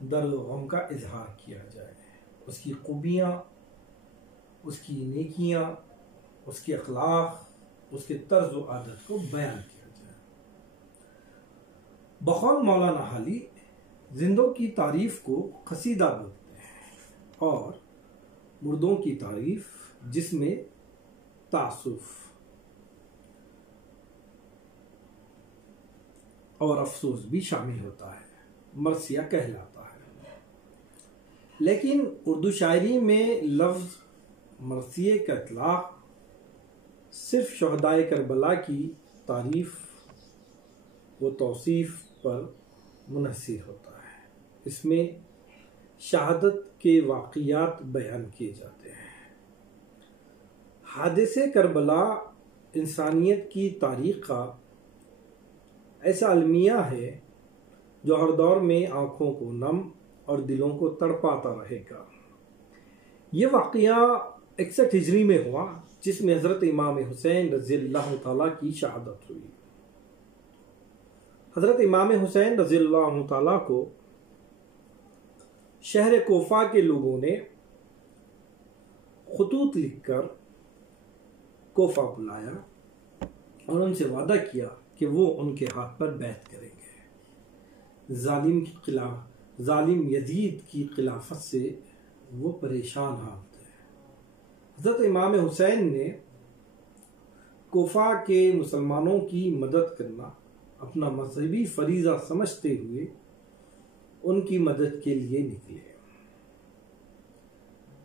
درد و غم کا اظہار کیا جائے، اس کی خوبیاں، اس کی نیکیاں، اس کے اخلاق، اس کے طرز و عادت کو بیان کیا جائے۔ بقول مولانا حالی، زندوں کی تعریف کو قصیدہ بولتے ہیں اور مردوں کی تعریف جس میں تعصف اور افسوس بھی شامل ہوتا ہے مرثیہ کہلاتا ہے۔ لیکن اردو شاعری میں لفظ مرثیے کا اطلاق صرف شہدائے کربلا کی تعریف و توصیف پر منحصر ہوتا ہے۔ اس میں شہادت کے واقعات بیان کیے جاتے ہیں۔ حادثے کربلا انسانیت کی تاریخ کا ایسا المیہ ہے جو ہر دور میں آنکھوں کو نم اور دلوں کو تڑپاتا رہے گا۔ یہ واقعہ 61 ہجری میں ہوا، جس میں حضرت امام حسین رضی اللہ تعالیٰ کی شہادت ہوئی۔ حضرت امام حسین رضی اللہ تعالیٰ کو شہر کوفہ کے لوگوں نے خطوط لکھ کر کوفہ بلایا اور ان سے وعدہ کیا کہ وہ ان کے ہاتھ پر بیعت کریں گے۔ ظالم یزید کی خلافت سے وہ پریشان حال تھے۔ حضرت امام حسین نے کوفہ کے مسلمانوں کی مدد کرنا اپنا مذہبی فریضہ سمجھتے ہوئے ان کی مدد کے لیے نکلے۔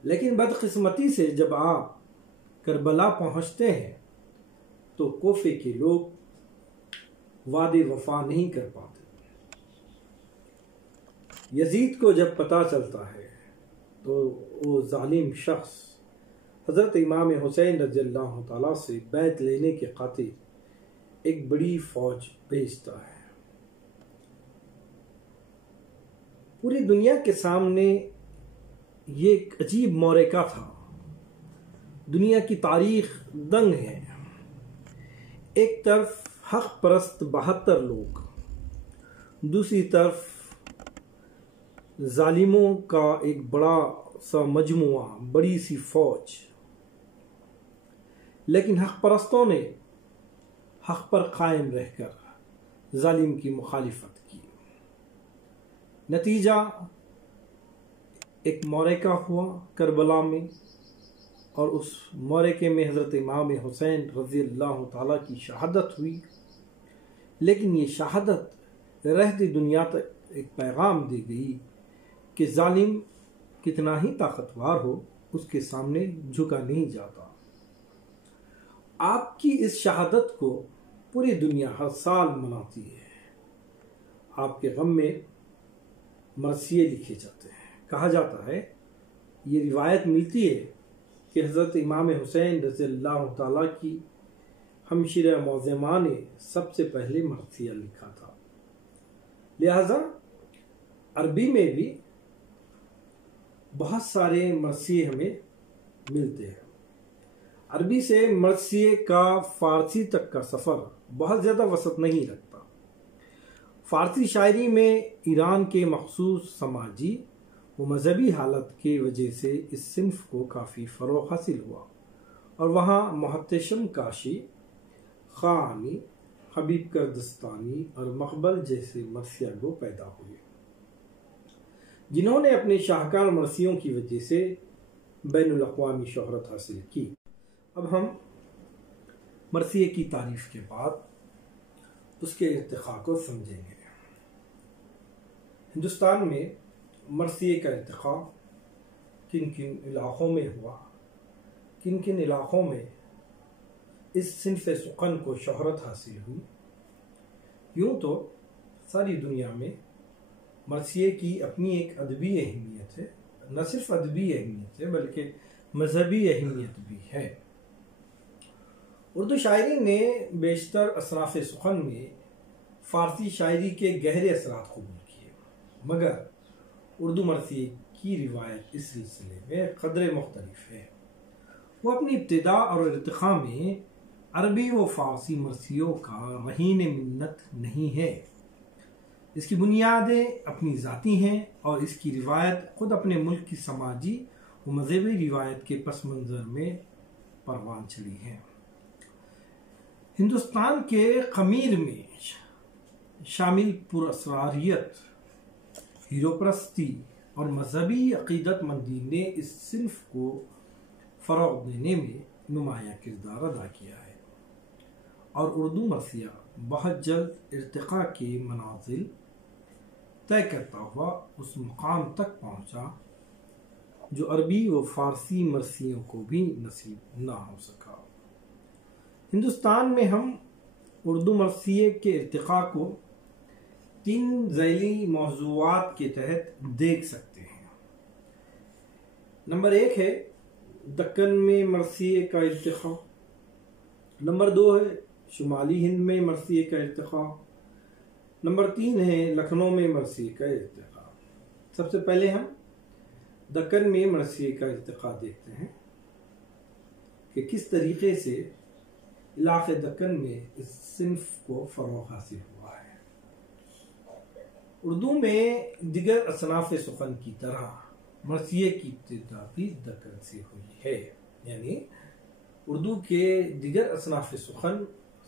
لیکن بدقسمتی سے جب آپ کربلا پہنچتے ہیں تو کوفے کے لوگ وعدے وفا نہیں کر پاتے۔ یزید کو جب پتہ چلتا ہے تو وہ ظالم شخص حضرت امام حسین رضی اللہ تعالیٰ سے بیعت لینے کے خاطر ایک بڑی فوج بھیجتا ہے۔ پوری دنیا کے سامنے یہ ایک عجیب معرکہ تھا۔ دنیا کی تاریخ دنگ ہے۔ ایک طرف حق پرست 72 لوگ، دوسری طرف ظالموں کا ایک بڑا سا مجموعہ، بڑی سی فوج۔ لیکن حق پرستوں نے حق پر قائم رہ کر ظالم کی مخالفت کی۔ نتیجہ ایک معرکہ ہوا کربلا میں، اور اس معرکے میں حضرت امام حسین رضی اللہ تعالیٰ کی شہادت ہوئی۔ لیکن یہ شہادت رہتی دنیا تک ایک پیغام دے گئی کہ ظالم کتنا ہی طاقتور ہو، اس کے سامنے جھکا نہیں جاتا۔ آپ کی اس شہادت کو پوری دنیا ہر سال مناتی ہے۔ آپ کے غم میں مرثیے لکھے جاتے ہیں۔ کہا جاتا ہے، یہ روایت ملتی ہے کہ حضرت امام حسین رضی اللہ تعالیٰ کی ہمشیرہ معظمہ نے سب سے پہلے مرثیہ لکھا تھا۔ لہذا عربی میں بھی بہت سارے مرثیے ہمیں ملتے ہیں۔ عربی سے مرثیے کا فارسی تک کا سفر بہت زیادہ وسعت نہیں رکھتا۔ فارسی شاعری میں ایران کے مخصوص سماجی و مذہبی حالت کی وجہ سے اس صنف کو کافی فروغ حاصل ہوا، اور وہاں محتشم کاشی، خانی، حبیب کردستانی اور مقبل جیسے مرثیہ گو پیدا ہوئے، جنہوں نے اپنے شاہکار مرثیوں کی وجہ سے بین الاقوامی شہرت حاصل کی۔ اب ہم مرثیے کی تعریف کے بعد اس کے ارتقاء کو سمجھیں گے۔ ہندوستان میں مرثیے کا ارتقاء کن کن علاقوں میں ہوا، کن کن علاقوں میں اس صنف سخن کو شہرت حاصل ہوئی۔ یوں تو ساری دنیا میں مرثیے کی اپنی ایک ادبی اہمیت ہے، نہ صرف ادبی اہمیت ہے بلکہ مذہبی اہمیت بھی ہے۔ اردو شاعری نے بیشتر اصناف سخن میں فارسی شاعری کے گہرے اثرات قبول کیے، مگر اردو مرثیے کی روایت اس سلسلے میں قدرے مختلف ہے۔ وہ اپنی ابتدا اور ارتقاء میں عربی و فارسی مرثیوں کا رہین منت نہیں ہے۔ اس کی بنیادیں اپنی ذاتی ہیں اور اس کی روایت خود اپنے ملک کی سماجی و مذہبی روایت کے پس منظر میں پروان چڑھی ہے۔ ہندوستان کے خمیر میں شامل پراسراریت، ہیرو پرستی اور مذہبی عقیدت مندی نے اس صنف کو فروغ دینے میں نمایاں کردار ادا کیا ہے اور اردو مرثیہ بہت جلد ارتقاء کے منازل طے کرتا ہوا اس مقام تک پہنچا جو عربی و فارسی مرثیوں کو بھی نصیب نہ ہو سکا۔ ہندوستان میں ہم اردو مرثیے کے ارتقاء کو 3 ذیلی موضوعات کے تحت دیکھ سکتے ہیں۔ نمبر 1 ہے دکن میں مرثیے کا ارتقاء، نمبر 2 ہے شمالی ہند میں مرثیے کا ارتقاء، نمبر 3 ہے لکھنؤ میں مرثیے کا ارتقاء۔ سب سے پہلے ہم دکن میں مرثیے کا ارتقاء دیکھتے ہیں کہ کس طریقے سے علاقے دکن میں اس صنف کو فروغ حاصل ہوا ہے۔ اردو میں دیگر اصناف سخن کی طرح مرثیے کی ابتدا بھی دکن سے ہوئی ہے، یعنی اردو کے دیگر اصناف سخن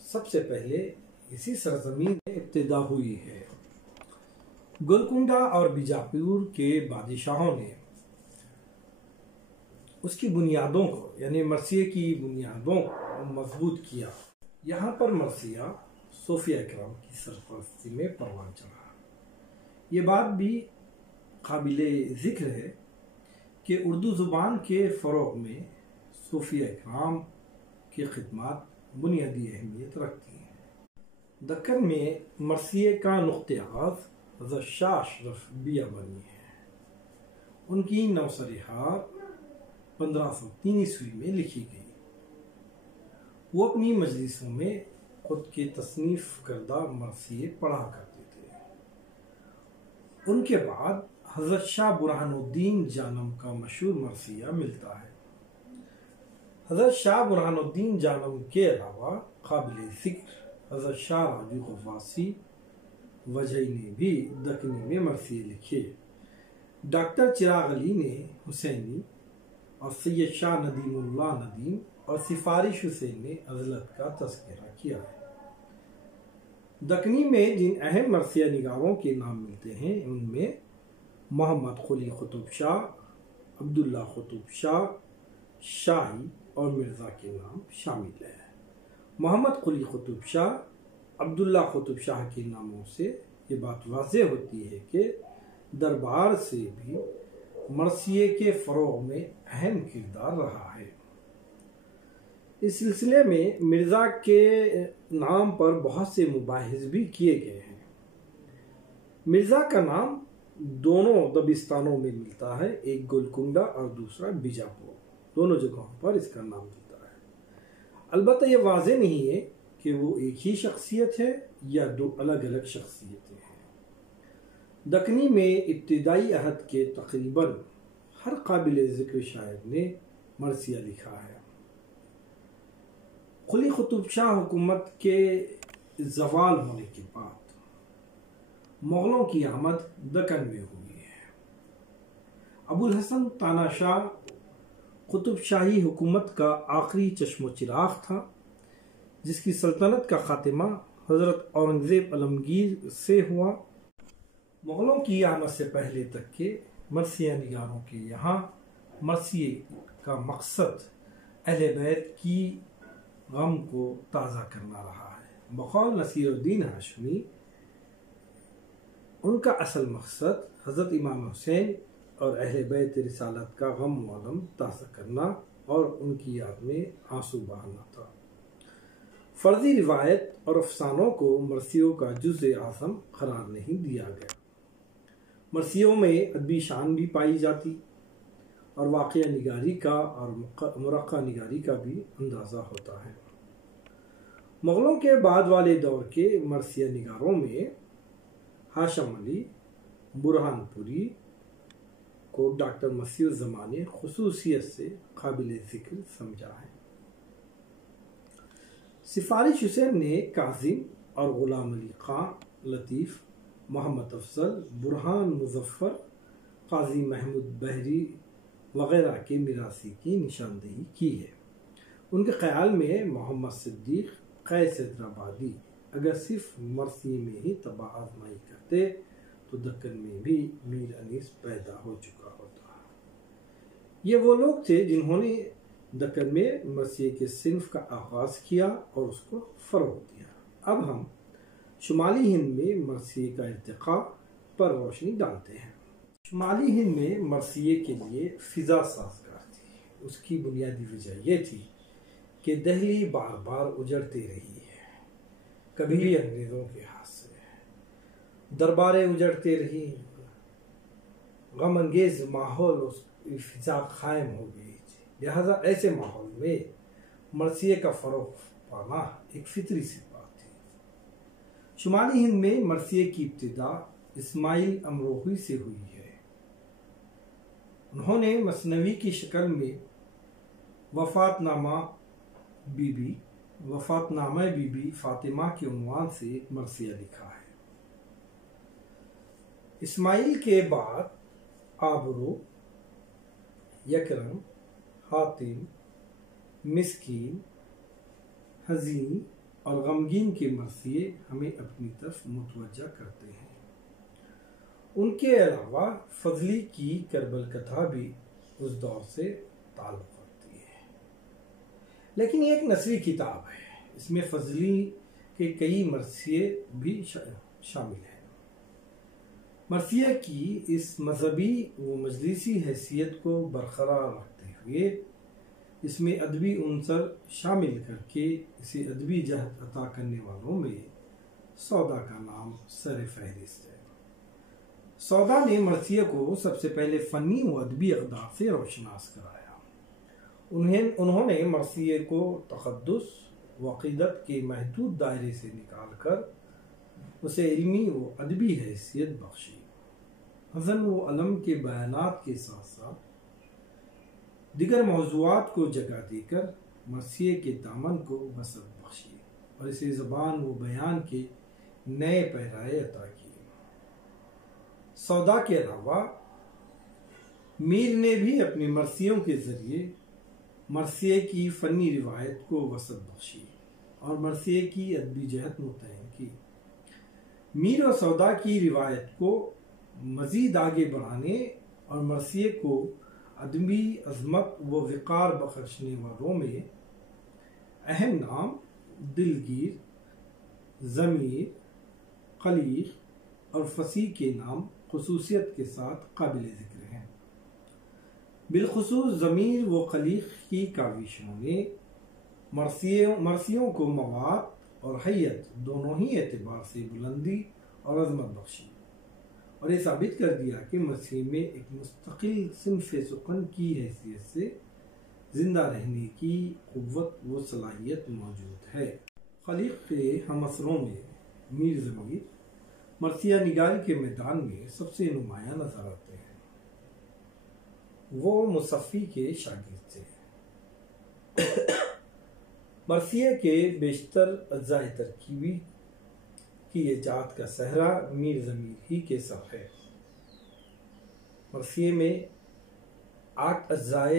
سب سے پہلے اسی سرزمین میں ابتدا ہوئی ہے۔ گولکنڈہ اور بیجاپور کے بادشاہوں نے اس کی بنیادوں کو یعنی مرثیے کی بنیادوں کو مضبوط کیا۔ یہاں پر مرثیہ صوفیہ کرام کی سرپرستی میں پروان چڑھا۔ یہ بات بھی قابل ذکر ہے کہ اردو زبان کے فروغ میں صوفیہ کرام کی خدمات بنیادی اہمیت رکھتی ہیں۔ دکن میں مرثیے کا نقطہ آغاز حضرت شاہ اشرف بیابانی ہے۔ ان کی نوسرحار 1503 عیسوی میں لکھی گئی۔ وہ اپنی مجلسوں میں خود کے تصنیف کردہ مرثیے پڑھا کرتے تھے۔ ان کے بعد حضرت شاہ برہان الدین جانم کا مشہور مرثیہ ملتا ہے۔ حضرت شاہ برہان الدین جانم کے علاوہ قابل ذکر حضرت شاہ راجو غواصی وجہی نے بھی دکنی میں مرثیے لکھے۔ ڈاکٹر چراغ علی نے حسینی اور سید شاہ ندیم اللہ ندیم اور سفارش حسین نے عزلت کا تذکرہ کیا ہے۔ دکنی میں جن اہم مرثیہ نگاروں کے نام ملتے ہیں ان میں محمد قلی قطب شاہ، عبداللہ قطب شاہ، شاہی اور مرزا کے نام شامل ہیں۔ محمد قلی قطب شاہ، عبداللہ قطب شاہ کے ناموں سے یہ بات واضح ہوتی ہے کہ دربار سے بھی مرثیے کے فروغ میں اہم کردار رہا ہے۔ اس سلسلے میں مرزا کے نام پر بہت سے مباحث بھی کیے گئے ہیں۔ مرزا کا نام دونوں دبستانوں میں ملتا ہے، ایک گولکنڈہ اور دوسرا بیجاپور، دونوں جگہوں پر اس کا نام ملتا ہے۔ البتہ یہ واضح نہیں ہے کہ وہ ایک ہی شخصیت ہے یا 2 الگ الگ شخصیتیں ہیں۔ دکنی میں ابتدائی عہد کے تقریباً ہر قابل ذکر شاعر نے مرثیہ لکھا ہے۔ قلی قطب شاہ حکومت کے زوال ہونے کے بعد مغلوں کی آمد دکن میں ہوئی ہے۔ ابو الحسن تانا شاہ قطب شاہی حکومت کا آخری چشم و چراغ تھا، جس کی سلطنت کا خاتمہ حضرت اورنگزیب عالمگیر سے ہوا۔ مغلوں کی آمد سے پہلے تک کے مرثیہ نگاروں کے یہاں مرثیے کا مقصد اہل بیت کی غم کو تازہ کرنا رہا ہے۔ بقول نصیر الدین ہاشمی ان کا اصل مقصد حضرت امام حسین اور اہل بیت رسالت کا غم و غم تازہ کرنا اور ان کی یاد میں آنسو بہانا تھا۔ فرضی روایت اور افسانوں کو مرثیوں کا جزء اعظم قرار نہیں دیا گیا۔ مرثیوں میں ادبی شان بھی پائی جاتی اور واقعہ نگاری کا اور مرقع نگاری کا بھی اندازہ ہوتا ہے۔ مغلوں کے بعد والے دور کے مرثیہ نگاروں میں ہاشم علی برہان پوری کو ڈاکٹر مسیح الزمان نے خصوصیت سے قابل ذکر سمجھا ہے۔ سفارش حسین نے کاظم اور غلام علی خان لطیف محمد افضل، برہان مظفر، قاضی محمود بحری وغیرہ کے میراثی کی نشاندہی کی ہے۔ ان کے خیال میں محمد صدیق قیس حیدرآبادی اگر صرف مرثیے میں ہی طبع آزمائی کرتے تو دکن میں بھی میر انیس پیدا ہو چکا ہوتا۔ یہ وہ لوگ تھے جنہوں نے دکن میں مرثیے کے صنف کا آغاز کیا اور اس کو فروغ دیا۔ اب ہم شمالی ہند میں مرثیے کا ارتقاء پر روشنی ڈالتے ہیں۔ شمالی ہند میں مرثیے کے لیے فضا سازگار تھی۔ اس کی بنیادی وجہ یہ تھی کہ دہلی بار بار اجڑتی رہی ہے، کبھی انگریزوں کے ہاتھ سے، درباریں اجڑتے رہی، غم انگیز ماحول اس فضا قائم ہو گئی تھی۔ لہذا ایسے ماحول میں مرثیے کا فروغ پانا ایک فطری سی بات تھی۔ شمالی ہند میں مرثیے کی ابتدا اسماعیل امروہی سے ہوئی ہے۔ انہوں نے مثنوی کی شکل میں وفات نامہ بی بی فاطمہ کے عنوان سے ایک مرثیہ لکھا ہے۔ اسماعیل کے بعد آبرو، یکرم، حاتم، مسکین، حزین اور غمگین کے مرثیے ہمیں اپنی طرف متوجہ کرتے ہیں۔ ان کے علاوہ فضلی کی کربل کتھا بھی اس دور سے تعلق رکھتی ہے، لیکن یہ ایک نثری کتاب ہے۔ اس میں فضلی کے کئی مرثیے بھی شامل ہیں۔ مرثیے کی اس مذہبی و مجلسی حیثیت کو برقرار رکھتے ہوئے اس میں ادبی عنصر شامل کر کے اسے ادبی جہت عطا کرنے والوں میں سودا کا نام سر فہرست ہے۔ سودا نے مرثیے کو سب سے پہلے فنی و ادبی اقدار سے روشناس کرایا۔ انہوں نے مرثیے کو تقدس و عقیدت کے محدود دائرے سے نکال کر اسے علمی و ادبی حیثیت بخشی۔ حزن و علم کے بیانات کے ساتھ ساتھ دیگر موضوعات کو جگہ دے کر مرثیے کے دامن کو وسعت بخشی اور اسے زبان و بیان کے نئے پیرائے عطا کیے۔ سودا کے علاوہ میر نے بھی اپنی مرثیوں کے ذریعے مرثیے کی فنی روایت کو وسعت بخشی اور مرثیے کی ادبی جہت متعین کی۔ میر و سودا کی روایت کو مزید آگے بڑھانے اور مرثیے کو ادبی عظمت و وقار بخشنے والوں میں اہم نام دلگیر، ضمیر، قلیق اور فصیح کے نام خصوصیت کے ساتھ قابل ذکر ہیں۔ بالخصوص ضمیر و قلیق کی کاوشوں نے مرثیوں کو مواد اور حیت دونوں ہی اعتبار سے بلندی اور عظمت بخشی اور یہ ثابت کر دیا کہ مرثیے میں ایک مستقل صنف سخن کی حیثیت سے زندہ رہنے کی قوت و صلاحیت موجود ہے۔ خلیق کے ہم عصروں میں میر ضمیر مرثیہ نگاری کے میدان میں سب سے نمایاں نظر آتے ہیں۔ وہ مصفی کے شاگرد تھے۔ مرثیے کے بیشتر اجزاء ترکیبی کی ایجاد کا صحرا میر ضمیر ہی کے سر ہے۔ مرثیے میں 8 اجزاء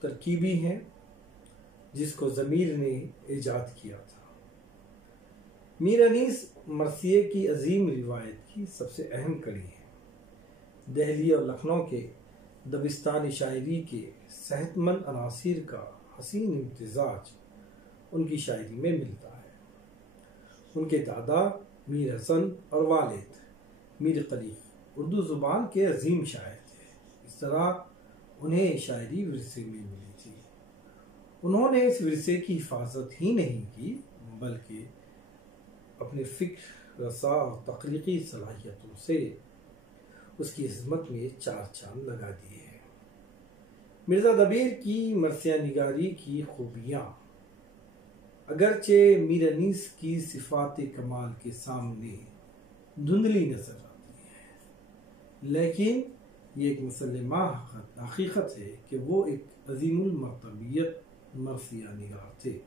ترکیبی ہیں جس کو ضمیر نے ایجاد کیا تھا۔ میر انیس مرثیے کی عظیم روایت کی سب سے اہم کڑی ہے۔ دہلی اور لکھنؤ کے دبستانی شاعری کے صحت مند عناصر کا حسین امتزاج ان کی شاعری میں ملتا ہے۔ ان کے دادا میر حسن اور والد میر قلیق اردو زبان کے عظیم شاعر تھے۔ اس طرح انہیں شاعری ورثے میں ملی تھی۔ انہوں نے اس ورثے کی حفاظت ہی نہیں کی بلکہ اپنے فکر رسا اور تخلیقی صلاحیتوں سے اس کی عظمت میں 4 چاند لگا دیے ہیں۔ مرزا دبیر کی مرثیہ نگاری کی خوبیاں اگرچہ میر انیس کی صفات کمال کے سامنے دھندلی نظر آتی ہیں، لیکن یہ ایک مسلمہ حقیقت ہے کہ وہ ایک عظیم المرتبیت مرثیہ نگار تھے۔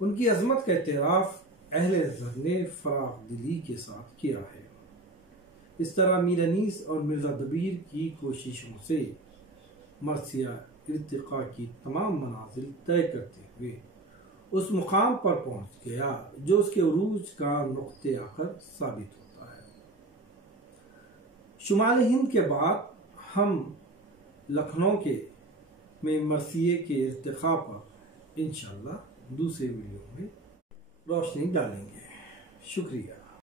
ان کی عظمت کا اعتراف اہل زر نے فراخ دلی کے ساتھ کیا ہے۔ اس طرح میر انیس اور مرزا دبیر کی کوششوں سے مرثیہ ارتقاء کی تمام منازل طے کرتے ہوئے اس مقام پر پہنچ گیا جو اس کے عروج کا نقطہ آخر ثابت ہوتا ہے۔ شمال ہند کے بعد ہم لکھنؤ میں مرثیے کے ارتقاء پر انشاءاللہ دوسرے ویڈیو میں روشنی ڈالیں گے۔ شکریہ۔